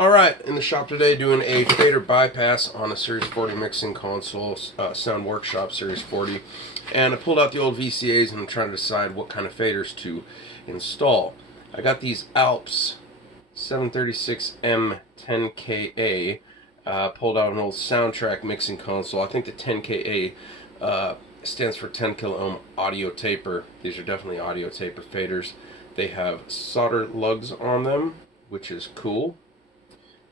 Alright, in the shop today doing a fader bypass on a Series 40 mixing console, Sound Workshop Series 40. And I pulled out the old VCAs and I'm trying to decide what kind of faders to install. I got these ALPS 736M 10KA, pulled out an old soundtrack mixing console. I think the 10KA stands for 10 kilo ohm audio taper. These are definitely audio taper faders. They have solder lugs on them, which is cool.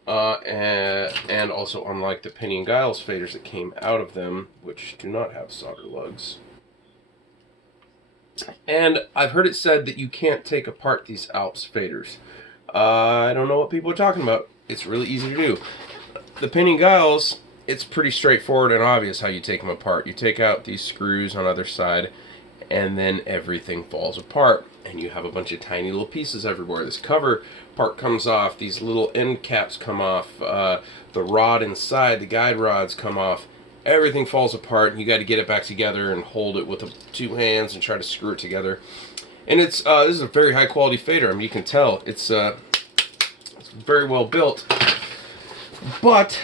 And also unlike the Penny & Giles faders that came out of them, which do not have solder lugs. And I've heard it said that you can't take apart these ALPS faders. I don't know what people are talking about. It's really easy to do. The Penny & Giles, it's pretty straightforward and obvious how you take them apart. You take out these screws on either side, and then everything falls apart. And you have a bunch of tiny little pieces everywhere. This cover part comes off, these little end caps come off, the rod inside, the guide rods come off, everything falls apart, and you got to get it back together and hold it with two hands and try to screw it together. And it's this is a very high quality fader. I mean, you can tell it's very well built, but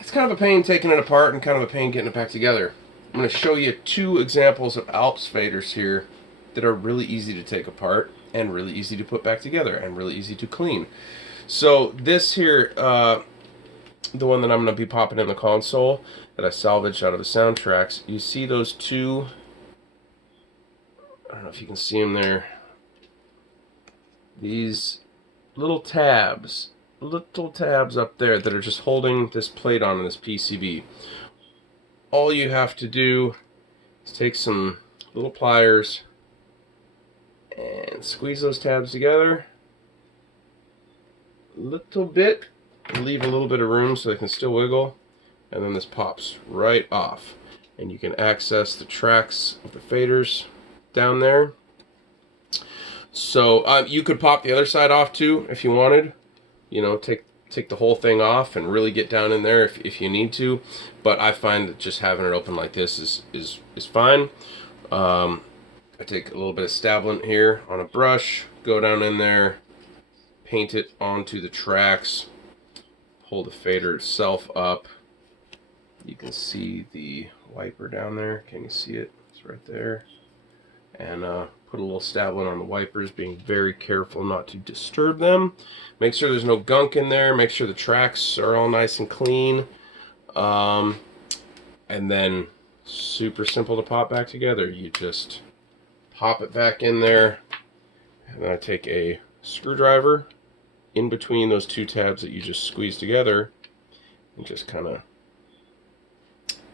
it's kind of a pain taking it apart and kind of a pain getting it back together. I'm going to show you two examples of ALPS faders here that are really easy to take apart and really easy to put back together and really easy to clean. So this here, the one that I'm going to be popping in the console that I salvaged out of the soundtracks, you see those two, I don't know if you can see them there, these little tabs up there that are just holding this plate on this PCB. All you have to do is take some little pliers and squeeze those tabs together a little bit, leave a little bit of room so they can still wiggle, and then this pops right off, and you can access the tracks of the faders down there. So you could pop the other side off too if you wanted, you know, take the whole thing off and really get down in there if you need to, but I find that just having it open like this is fine. I take a little bit of stablant here on a brush, go down in there, paint it onto the tracks, hold the fader itself up. You can see the wiper down there. Can you see it? It's right there. And put a little stablant on the wipers, being very careful not to disturb them. Make sure there's no gunk in there. Make sure the tracks are all nice and clean. And then super simple to pop back together. You just pop it back in there, and then I take a screwdriver in between those two tabs that you just squeezed together and just kind of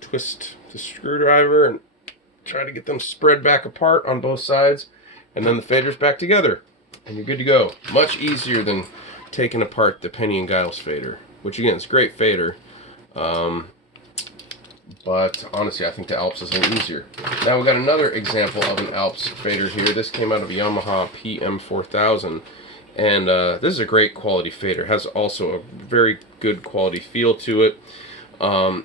twist the screwdriver and try to get them spread back apart on both sides, and then the fader's back together and you're good to go. Much easier than taking apart the Penny & Giles fader, which again is a great fader, but honestly I think the ALPS is a little easier. Now we got another example of an ALPS fader here. This came out of a Yamaha PM4000, and this is a great quality fader. It has also a very good quality feel to it.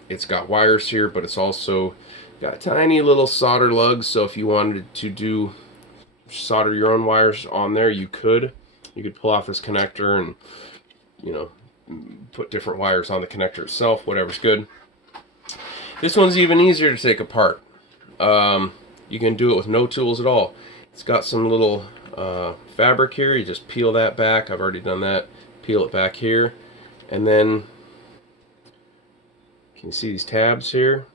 It's got wires here, but it's also got tiny little solder lugs, so if you wanted to solder your own wires on there, you could pull off this connector and, you know, put different wires on the connector itself, whatever's good. This one's even easier to take apart. You can do it with no tools at all. It's got some little fabric here. You just peel that back. I've already done that. Peel it back here, and then can you see these tabs here?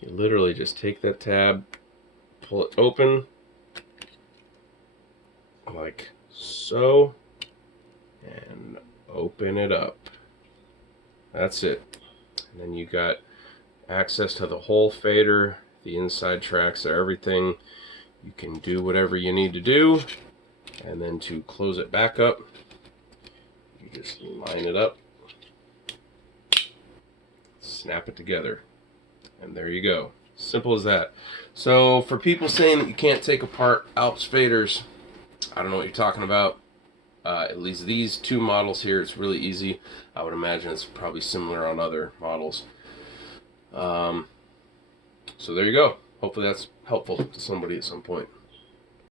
You literally just take that tab, pull it open like so, and open it up. That's it. And then you got access to the whole fader, the inside tracks, everything. You can do whatever you need to do, and then to close it back up, you just line it up, snap it together, and there you go. Simple as that. So for people saying that you can't take apart ALPS faders, I don't know what you're talking about. At least these two models here, it's really easy. I would imagine it's probably similar on other models. So there you go. Hopefully that's helpful to somebody at some point.